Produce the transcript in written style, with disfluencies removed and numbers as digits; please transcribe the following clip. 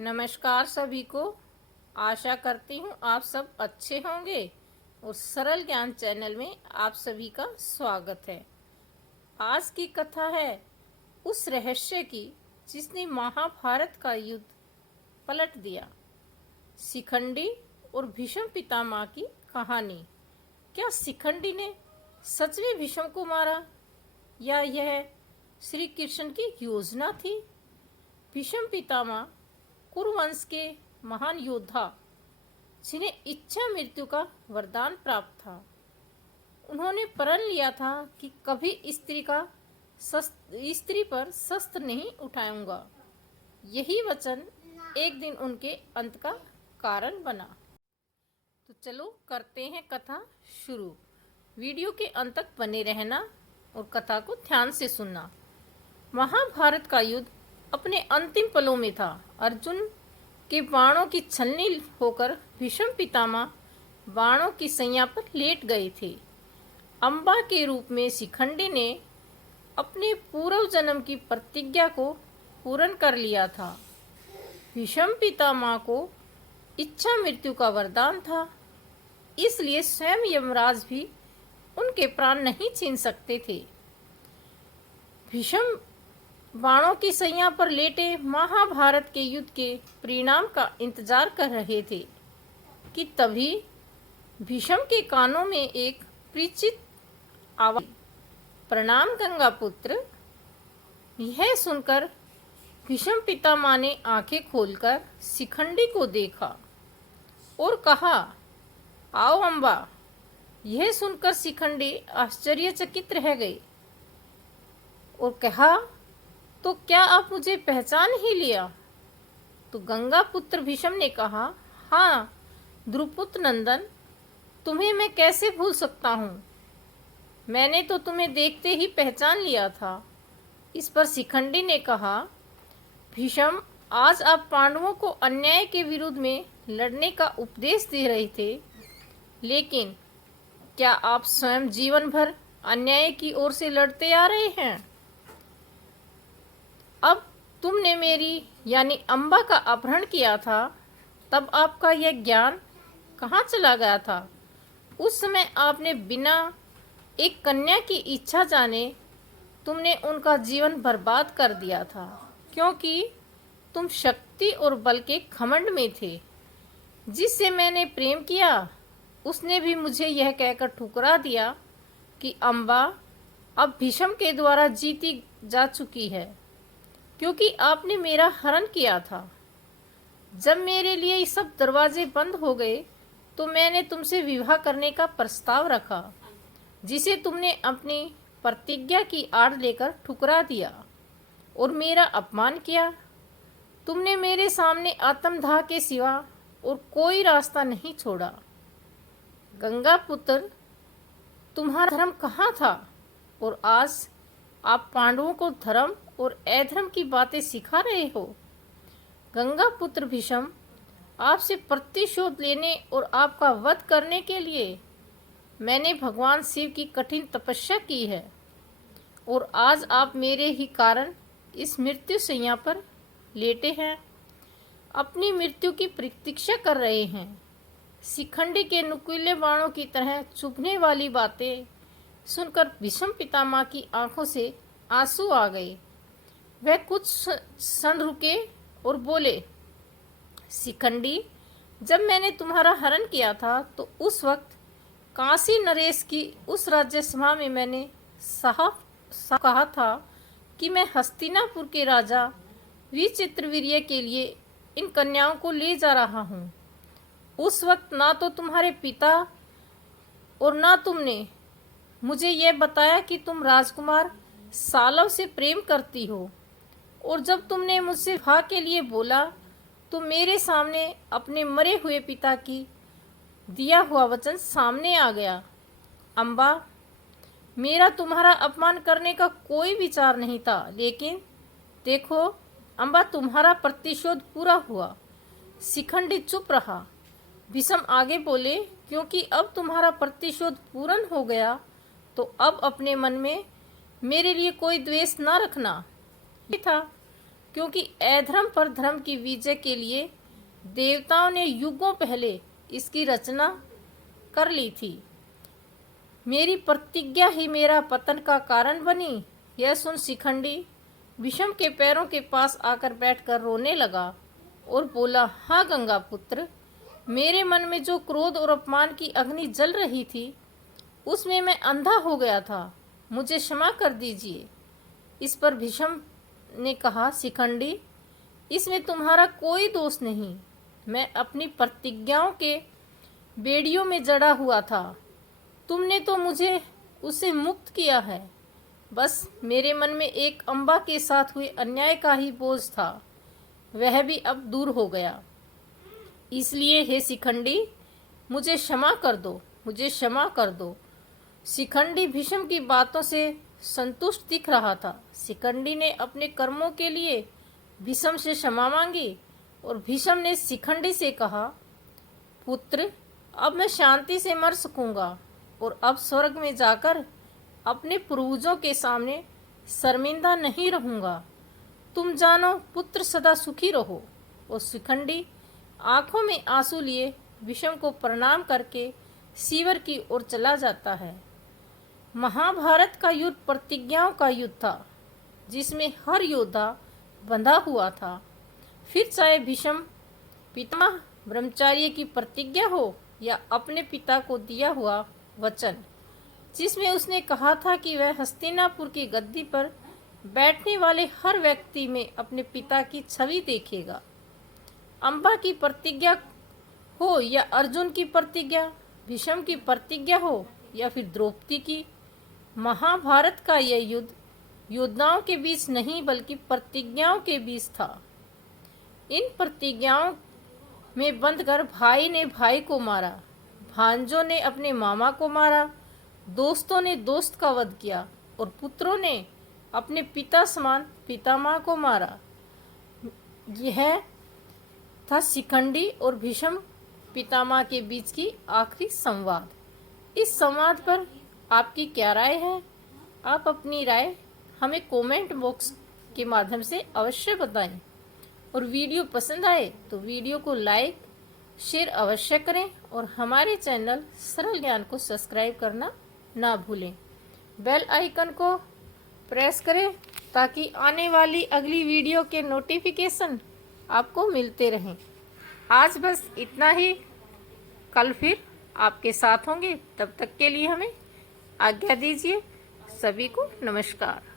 नमस्कार सभी को। आशा करती हूँ आप सब अच्छे होंगे और सरल ज्ञान चैनल में आप सभी का स्वागत है। आज की कथा है उस रहस्य की जिसने महाभारत का युद्ध पलट दिया। शिखंडी और भीष्म पितामह की कहानी। क्या शिखंडी ने सच में भीष्म को मारा या यह श्री कृष्ण की योजना थी? भीष्म पितामह कुरुवंश के महान योद्धा जिन्हें इच्छा मृत्यु का वरदान प्राप्त था। उन्होंने प्रण लिया था कि कभी स्त्री पर शस्त्र नहीं उठाऊंगा। यही वचन एक दिन उनके अंत का कारण बना। तो चलो करते हैं कथा शुरू। वीडियो के अंत तक बने रहना और कथा को ध्यान से सुनना। महाभारत का युद्ध अपने अंतिम पलों में था। अर्जुन के बाणों की छलनी होकर भीष्म पितामह बाणों की सैया पर लेट गए थे। अंबा के रूप में शिखंडी ने अपने पूर्व जन्म की प्रतिज्ञा को पूर्ण कर लिया था। भीष्म पितामह को इच्छा मृत्यु का वरदान था, इसलिए स्वयं यमराज भी उनके प्राण नहीं छीन सकते थे। भीष्म बाणों की सैया पर लेटे महाभारत के युद्ध के परिणाम का इंतजार कर रहे थे कि तभी भीष्म के कानों में एक परिचित आवाज, प्रणाम गंगा पुत्र। यह सुनकर भीष्म पितामह ने आंखें खोलकर शिखंडी को देखा और कहा, आओ अम्बा। यह सुनकर शिखंडी आश्चर्यचकित रह गए और कहा, तो क्या आप मुझे पहचान ही लिया? तो गंगा पुत्र भीष्म ने कहा, हाँ द्रुपुत्र नंदन, तुम्हें मैं कैसे भूल सकता हूँ। मैंने तो तुम्हें देखते ही पहचान लिया था। इस पर शिखंडी ने कहा, भीष्म, आज आप पांडवों को अन्याय के विरुद्ध में लड़ने का उपदेश दे रहे थे, लेकिन क्या आप स्वयं जीवन भर अन्याय की ओर से लड़ते आ रहे हैं? अब तुमने मेरी यानी अंबा का अपहरण किया था, तब आपका यह ज्ञान कहाँ चला गया था? उस समय आपने बिना एक कन्या की इच्छा जाने तुमने उनका जीवन बर्बाद कर दिया था, क्योंकि तुम शक्ति और बल के घमंड में थे। जिससे मैंने प्रेम किया उसने भी मुझे यह कहकर ठुकरा दिया कि अंबा अब भीष्म के द्वारा जीती जा चुकी है, क्योंकि आपने मेरा हरण किया था। जब मेरे लिए ये सब दरवाजे बंद हो गए तो मैंने तुमसे विवाह करने का प्रस्ताव रखा, जिसे तुमने अपनी प्रतिज्ञा की आड़ लेकर ठुकरा दिया और मेरा अपमान किया। तुमने मेरे सामने आत्मदाह के सिवा और कोई रास्ता नहीं छोड़ा। गंगा पुत्र, तुम्हारा धर्म कहाँ था? और आज आप पांडवों को धर्म और अधर्म की बातें सिखा रहे हो। गंगा पुत्र भीष्म, आपसे प्रतिशोध लेने और आपका वध करने के लिए मैंने भगवान शिव की कठिन तपस्या की है, और आज आप मेरे ही कारण इस मृत्यु शैया पर लेटे हैं, अपनी मृत्यु की प्रतीक्षा कर रहे हैं। शिखंडी के नुकीले बाणों की तरह चुभने वाली बातें सुनकर भीष्म पितामह की आंखों से आंसू आ गए। वह कुछ क्षण रुके और बोले, शिखंडी, जब मैंने तुम्हारा हरण किया था तो उस वक्त काशी नरेश की उस राज्यसभा में मैंने साफ कहा था कि मैं हस्तिनापुर के राजा विचित्रवीर्य के लिए इन कन्याओं को ले जा रहा हूँ। उस वक्त ना तो तुम्हारे पिता और ना तुमने मुझे यह बताया कि तुम राजकुमार सालव से प्रेम करती हो, और जब तुमने मुझसे विवाह के लिए बोला तो मेरे सामने अपने मरे हुए पिता की दिया हुआ वचन सामने आ गया। अंबा, मेरा तुम्हारा अपमान करने का कोई विचार नहीं था, लेकिन देखो अंबा, तुम्हारा प्रतिशोध पूरा हुआ। शिखंडी चुप रहा। भीष्म आगे बोले, क्योंकि अब तुम्हारा प्रतिशोध पूर्ण हो गया तो अब अपने मन में मेरे लिए कोई द्वेष न रखना। था क्योंकि अधर्म पर धर्म की विजय के लिए देवताओं ने युगों पहले इसकी रचना कर ली थी। मेरी प्रतिज्ञा ही मेरा पतन का कारण बनी। यह सुन शिखंडी भीष्म के पैरों के पास आकर बैठकर रोने लगा और बोला, हाँ गंगा पुत्र, मेरे मन में जो क्रोध और अपमान की अग्नि जल रही थी उसमें मैं अंधा हो गया था, मुझे क्षमा कर दीजिए। इस पर भीष्म ने कहा, शिखंडी, इसमें तुम्हारा कोई दोष नहीं। मैं अपनी प्रतिज्ञाओं के बेड़ियों में जड़ा हुआ था, तुमने तो मुझे उससे मुक्त किया है। बस मेरे मन में एक अम्बा के साथ हुए अन्याय का ही बोझ था, वह भी अब दूर हो गया। इसलिए हे शिखंडी, मुझे क्षमा कर दो, मुझे क्षमा कर दो। शिखंडी भीष्म की बातों से संतुष्ट दिख रहा था। शिखंडी ने अपने कर्मों के लिए भीष्म से क्षमा मांगी और भीष्म ने शिखंडी से कहा, पुत्र, अब मैं शांति से मर सकूंगा और अब स्वर्ग में जाकर अपने पूर्वजों के सामने शर्मिंदा नहीं रहूंगा। तुम जानो, पुत्र सदा सुखी रहो। और शिखंडी आंखों में आंसू लिए भीष्म को प्रणाम करके सीवर की ओर चला जाता है। महाभारत का युद्ध प्रतिज्ञाओं का युद्ध था, जिसमें हर योद्धा बंधा हुआ था। फिर चाहे भीष्म पितामह ब्रह्मचार्य की प्रतिज्ञा हो या अपने पिता को दिया हुआ वचन, जिसमें उसने कहा था कि वह हस्तिनापुर की गद्दी पर बैठने वाले हर व्यक्ति में अपने पिता की छवि देखेगा। अम्बा की प्रतिज्ञा हो या अर्जुन की प्रतिज्ञा, भीष्म की प्रतिज्ञा हो या फिर द्रौपदी की, महाभारत का यह युद्ध योद्धाओं के बीच नहीं बल्कि प्रतिज्ञाओं के बीच था। इन प्रतिज्ञाओं में बंधकर भाई ने भाई को मारा, भांजों ने अपने मामा को मारा, दोस्तों ने दोस्त का वध किया और पुत्रों ने अपने पिता समान पितामह को मारा। यह था शिखंडी और भीष्म पितामह के बीच की आखिरी संवाद। इस संवाद पर आपकी क्या राय है? आप अपनी राय हमें कमेंट बॉक्स के माध्यम से अवश्य बताएं और वीडियो पसंद आए तो वीडियो को लाइक शेयर अवश्य करें और हमारे चैनल सरल ज्ञान को सब्सक्राइब करना ना भूलें। बेल आइकन को प्रेस करें ताकि आने वाली अगली वीडियो के नोटिफिकेशन आपको मिलते रहें। आज बस इतना ही, कल फिर आपके साथ होंगे। तब तक के लिए हमें आज्ञा दीजिए। सभी को नमस्कार।